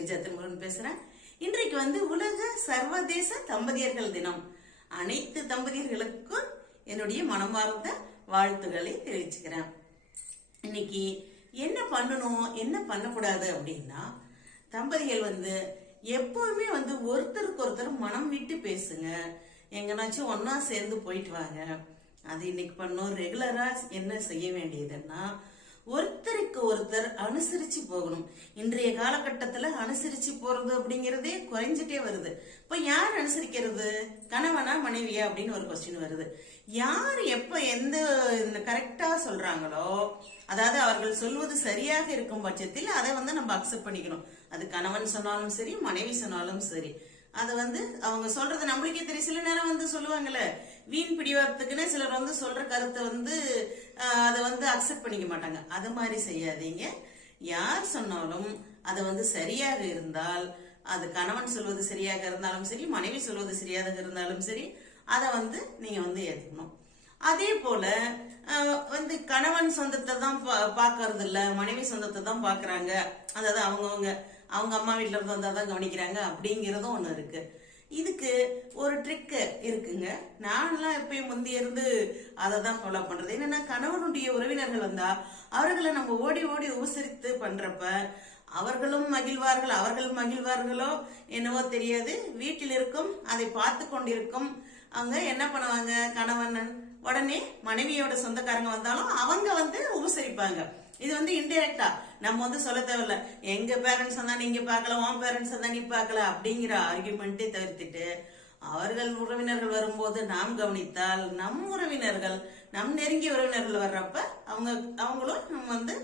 கிரிஜாத்தன் முருகன் பேசுறேன். இன்றைக்கு வந்து உலக சர்வதேச தம்பதியர்கள் தினம். அனைத்து தம்பதியர்களுக்கும் என்னுடைய மனமார்ந்த வாழ்த்துக்களை தெரிவிச்சுக்கிறேன். இன்னைக்கு என்ன பண்ணணும் என்ன பண்ணக்கூடாது அப்படின்னா தம்பதிகள் வந்து எப்பவுமே வந்து ஒருத்தருக்கு ஒருத்தர் மனம் விட்டு பேசுங்க. எங்கனாச்சும் ஒன்னா சேர்ந்து போயிட்டு வாங்க. அது இன்னைக்கு பண்ணும். ரெகுலரா என்ன செய்ய வேண்டியதுன்னா ஒருத்தருக்கு ஒருத்தர் அனுசரிச்சு போகணும். இன்றைய காலகட்டத்துல அனுசரிச்சு போறது அப்படிங்கறதே குறைஞ்சிட்டே வருது. இப்ப யார் அனுசரிக்கிறது? கணவனா மனைவியா அப்படின்னு ஒரு கொஸ்டின் வருது. யார் எப்ப எந்த கரெக்டா சொல்றாங்களோ அதாவது அவர்கள் சொல்வது சரியாக இருக்கும் பட்சத்தில் அதை வந்து நம்ம அக்செப்ட் பண்ணிக்கணும். அது கணவன் சொன்னாலும் சரி மனைவி சொன்னாலும் சரி. அதை வந்து அவங்க சொல்றது நம்மளுக்கே தெரியும் சில நேரம் வந்து சொல்லுவாங்கல்ல வீண் பிடிவாதத்துக்குன்னு சிலர் வந்து சொல்ற கருத்தை வந்து அதை வந்து அக்செப்ட் பண்ணிக்க மாட்டாங்க. அது மாதிரி செய்யாதீங்க. யார் சொன்னாலும் அது வந்து சரியாக இருந்தால் அது கணவன் சொல்வது சரியாக இருந்தாலும் சரி மனைவி சொல்வது சரியாக இருந்தாலும் சரி அதை வந்து நீங்கள் வந்து ஏற்றுக்கணும் அதே போல வந்து கணவன் சொந்தத்தை தான் பா- பார்க்கறது இல்லை மனைவி சொந்தத்தை தான் பார்க்குறாங்க. அதாவது அவங்கவுங்க அவங்க அம்மா வீட்டில் இருந்து வந்தால் தான் கவனிக்கிறாங்க அப்படிங்கிறதும் ஒன்று இருக்குது இதுக்கு ஒரு ட்ரிக்கு இருக்குங்க. நான்லாம் எப்பயும் முந்தி இருந்து அதை தான் ஃபாலோ பண்றது. என்னன்னா கணவனுடைய உறவினர்கள் வந்தா அவர்களை நம்ம ஓடி ஓடி உபசரித்து பண்றப்ப அவர்களும் மகிழ்வார்கள் அவர்கள் மகிழ்வார்களோ என்னவோ தெரியாது. வீட்டில் இருக்கும் அதை பார்த்து கொண்டிருக்கும். அவங்க என்ன பண்ணுவாங்க? கணவன் உடனே மனைவியோட சொந்தக்காரங்க வந்தாலும் அவங்க வந்து உபசரிப்பாங்க. இது வந்து இன்டெரக்டா நம்ம வந்து சொல்ல தேவையில்ல. எங்க பேரண்ட்ஸ் தான் நீங்க பார்க்கல உன் பேரண்ட்ஸ் தான் நீ பார்க்கல அப்படிங்கிற ஆர்குமெண்ட்டே தவிர்த்துட்டு அவர்கள் உறவினர்கள் வரும்போது நாம் கவனித்தால் நம் உறவினர்கள் நம் நெருங்கிய உறவினர்கள் வர்றப்ப அவங்க அவங்களும் நம்ம வந்து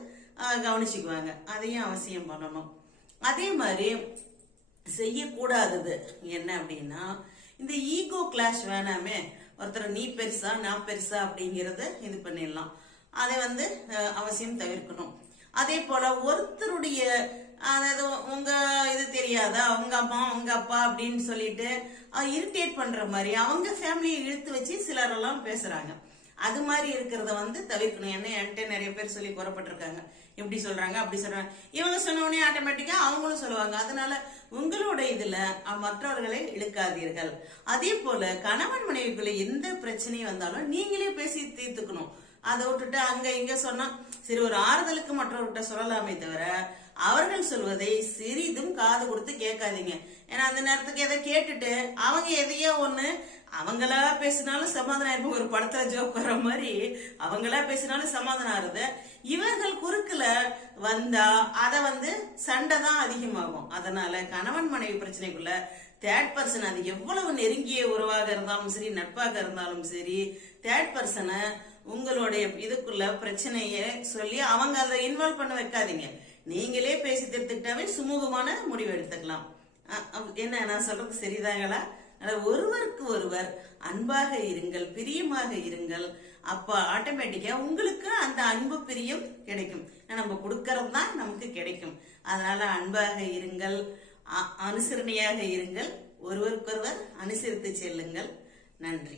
கவனிச்சுக்குவாங்க. அதையும் அவசியம் பண்ணணும். அதே மாதிரி செய்யக்கூடாதது என்ன அப்படின்னா இந்த ஈகோ கிளாஷ் வேணாமே. ஒருத்தர் நீ பெருசா நான் பெருசா அப்படிங்கறத இது பண்ணிடலாம். அதை வந்து அவசியம் தவிர்க்கணும். அதே போல ஒருத்தருடைய அதாவது உங்க இது தெரியாதா? அவங்க அம்மா அவங்க அப்பா அப்படின்னு சொல்லிட்டு இரிட்டேட் பண்ற மாதிரி அவங்க ஃபேமிலியை இழுத்து வச்சு சிலரெல்லாம் பேசுறாங்க. அது மாதிரி இருக்கிறத வந்து தவிர்க்கணும். என்ன என்கிட்ட நிறைய பேர் சொல்லி கூறப்பட்டிருக்காங்க இப்படி சொல்றாங்க அப்படி சொல்றாங்க. இவங்க சொன்னோடனே ஆட்டோமேட்டிக்கா அவங்களும் சொல்லுவாங்க. அதனால உங்களோட இதுல மற்றவர்களை இழுக்காதீர்கள். அதே போல கணவன் மனைவிக்குள்ள எந்த பிரச்சனையும் வந்தாலும் நீங்களே பேசி தீர்த்துக்கணும். அதை விட்டுட்டு அங்க இங்க சொன்னா சரி ஒரு ஆறுதலுக்கு மற்றவர்கிட்ட சொல்லலாமே தவிர அவர்கள் சொல்வதை சிறிதும் காது கொடுத்து கேட்காதீங்க. ஏன்னா அந்த நேரத்துக்கு எதை கேட்டுட்டு அவங்க எதையோ ஒண்ணு அவங்களா பேசினாலும் சமாதானம் ஆயிருப்போம் ஒரு படத்துல ஜோக் வர மாதிரி அவங்களா பேசினாலும் சமாதானம் ஆறுது இவர்கள் குறுக்குல வந்தா அதை வந்து சண்டை தான் அதிகமாகும். அதனால கணவன் மனைவி பிரச்சனைக்குள்ள தேர்ட் பர்சன் அது எவ்வளவு நெருங்கிய உறவாக இருந்தாலும் சரி நட்பாக இருந்தாலும் சரி தேர்ட் பர்சனை உங்களுடைய இதுக்குள்ள பிரச்சனைய சொல்லி அவங்க அதை இன்வால்வ் பண்ண வைக்காதீங்க. நீங்களே பேசி தீர்த்துக்கிட்டாவே சுமூகமான முடிவு எடுத்துக்கலாம். என்ன நான் சொல்றது சரிதாங்களா? ஒருவருக்கு ஒருவர் அன்பாக இருங்கள் பிரியமாக இருங்கள். அப்ப ஆட்டோமேட்டிக்கா உங்களுக்கு அந்த அன்பு பிரியம் கிடைக்கும். நம்ம கொடுக்கறது தான் நமக்கு கிடைக்கும். அதனால அன்பாக இருங்கள் அ- அனுசரணையாக இருங்கள். ஒருவருக்கொருவர் அனுசரித்து செல்லுங்கள். நன்றி.